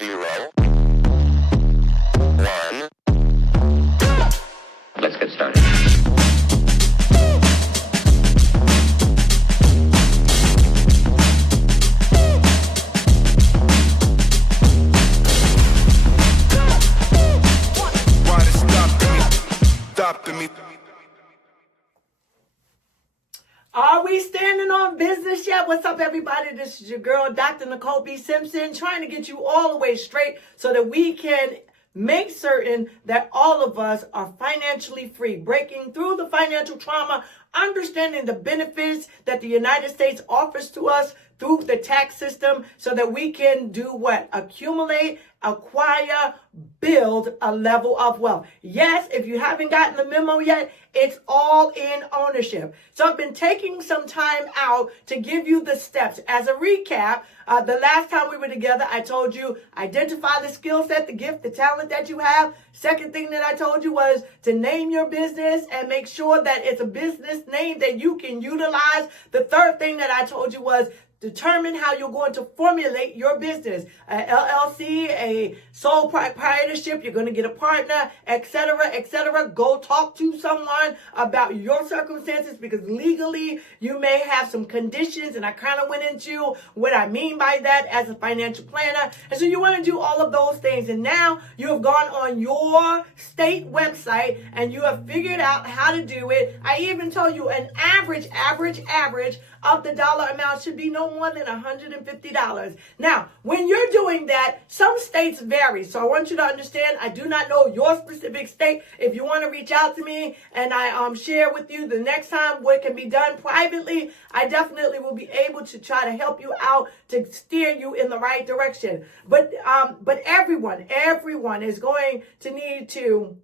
0, 1. Let's get started. Why they stopping me? Are we standing on business yet? What's up, everybody? This is your girl, Dr. Nicole B. Simpson, trying to get you all the way straight so that we can make certain that all of us are financially free, breaking through the financial trauma, understanding the benefits that the United States offers to us through the tax system so that we can do what? Accumulate, acquire, build a level of wealth. Yes, if you haven't gotten the memo yet, it's all in ownership. So I've been taking some time out to give you the steps. As a recap, the last time we were together, I told you, identify the skill set, the gift, the talent that you have. Second thing that I told you was to name your business and make sure that it's a business name that you can utilize. The third thing that I told you was determine how you're going to formulate your business. A LLC, a sole proprietorship, you're going to get a partner, etc., etc. Go talk to someone about your circumstances because legally you may have some conditions, and I kind of went into what I mean by that as a financial planner. And so you want to do all of those things. And now you have gone on your state website and you have figured out how to do it. I even told you an average of the dollar amount should be no more than $150. Now, when you're doing that, some states vary. So I want you to understand, I do not know your specific state. If you want to reach out to me and I share with you the next time what can be done privately, I definitely will be able to try to help you out to steer you in the right direction. But everyone is going to need to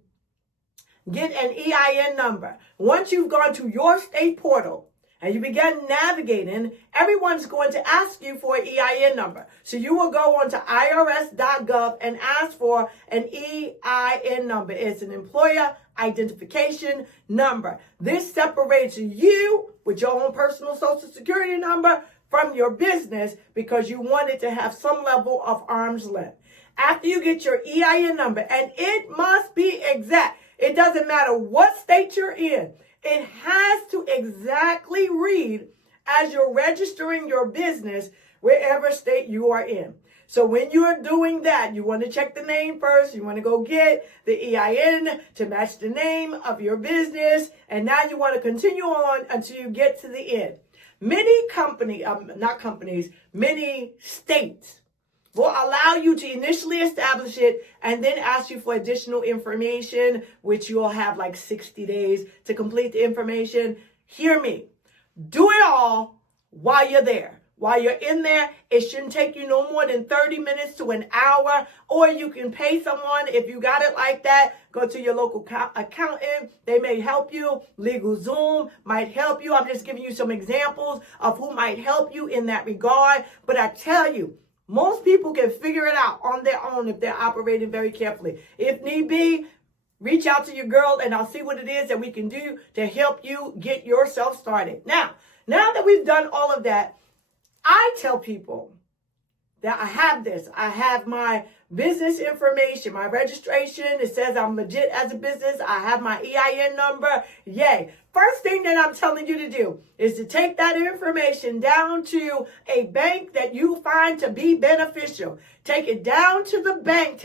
get an EIN number. Once you've gone to your state portal, and you begin navigating, everyone's going to ask you for an EIN number. So you will go on to irs.gov and ask for an EIN number. It's an employer identification number. This separates you with your own personal social security number from your business because you want it to have some level of arm's length. After you get your EIN number, and it must be exact, it doesn't matter what state you're in, it has to exactly read as you're registering your business wherever state you are in. So when you're doing that, you want to check the name first. You want to go get the EIN to match the name of your business. And now you want to continue on until you get to the end. Many states will allow you to initially establish it and then ask you for additional information, which you'll have like 60 days to complete the information. Hear me. Do it all while you're there. While you're in there, it shouldn't take you no more than 30 minutes to an hour, or you can pay someone. If you got it like that, go to your local accountant. They may help you. LegalZoom might help you. I'm just giving you some examples of who might help you in that regard. But I tell you, most people can figure it out on their own if they're operating very carefully. If need be, reach out to your girl and I'll see what it is that we can do to help you get yourself started. Now that we've done all of that, I tell people that I have this. I have my business information, my registration. It says I'm legit as a business. I have my EIN number. Yay. First thing that I'm telling you to do is to take that information down to a bank that you find to be beneficial. Take it down to the bank.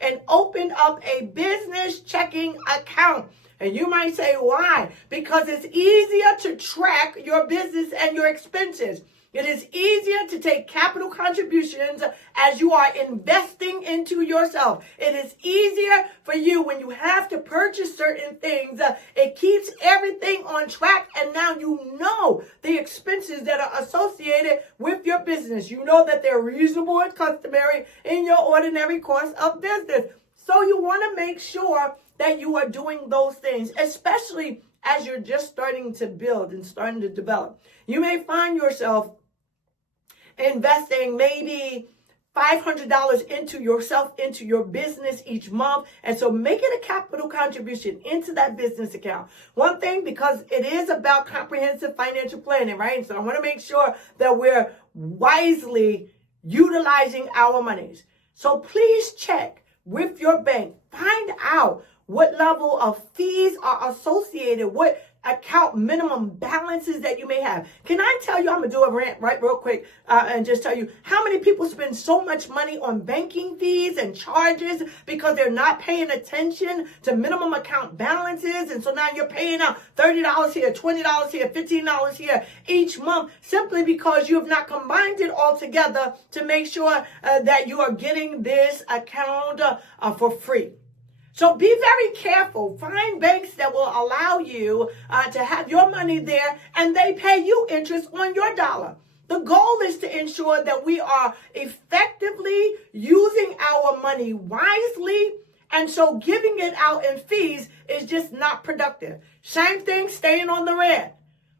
And open up a business checking account. And you might say, why? Because it's easier to track your business and your expenses. It is easier to take capital contributions as you are investing into yourself. It is easier for you when you have to purchase certain things. It keeps everything on track, and now you know the expenses that are associated with your business. You know that they're reasonable and customary in your ordinary course of business. So you want to make sure that you are doing those things, especially as you're just starting to build and starting to develop. You may find yourself investing maybe $500 into yourself, into your business each month. And so make it a capital contribution into that business account. One thing, because it is about comprehensive financial planning, right? So I want to make sure that we're wisely utilizing our monies. So please check with your bank. Find out what level of fees are associated, what account minimum balances that you may have. Can I tell you, I'm going to do a rant right real quick and just tell you how many people spend so much money on banking fees and charges because they're not paying attention to minimum account balances. And so now you're paying out $30 here, $20 here, $15 here each month simply because you have not combined it all together to make sure that you are getting this account for free. So be very careful. Find banks that will allow you to have your money there and they pay you interest on your dollar. The goal is to ensure that we are effectively using our money wisely, and so giving it out in fees is just not productive. Same thing, staying on the red.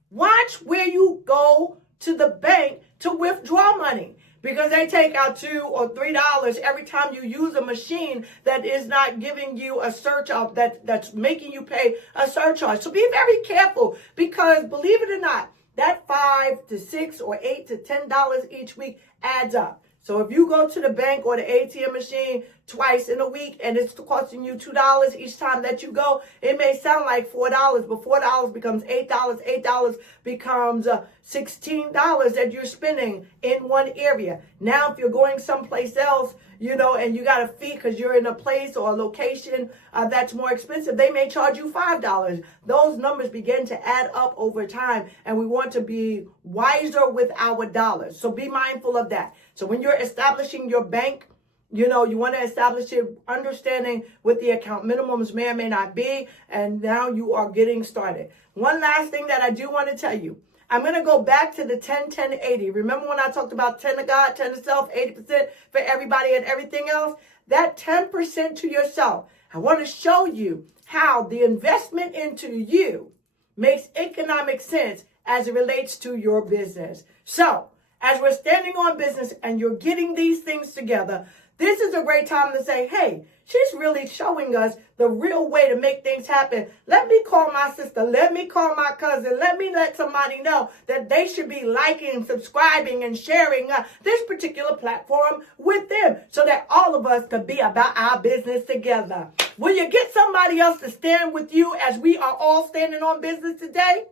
Watch where you go to the bank to withdraw money, because they take out $2 or $3 every time you use a machine that is not giving you a surcharge, that's making you pay a surcharge. So be very careful, because believe it or not, that $5 to $6 or $8 to $10 each week adds up. So if you go to the bank or the ATM machine twice in a week and it's costing you $2 each time that you go, it may sound like $4, but $4 becomes $8. $8 becomes $16 that you're spending in one area. Now, if you're going someplace else, and you got a fee because you're in a place or a location that's more expensive, they may charge you $5. Those numbers begin to add up over time, and we want to be wiser with our dollars. So be mindful of that. So when you're establishing your bank, you want to establish it understanding what the account minimums may or may not be, and now you are getting started. One last thing that I do want to tell you. I'm going to go back to the 10, 10, 80. Remember when I talked about 10 to God, 10 to self, 80% for everybody and everything else? That 10% to yourself. I want to show you how the investment into you makes economic sense as it relates to your business. So, as we're standing on business and you're getting these things together, this is a great time to say, hey, she's really showing us the real way to make things happen. Let me call my sister. Let me call my cousin. Let me let somebody know that they should be liking, subscribing, and sharing this particular platform with them so that all of us could be about our business together. Will you get somebody else to stand with you as we are all standing on business today?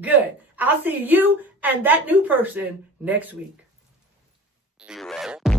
Good. I'll see you and that new person next week. 0, 1.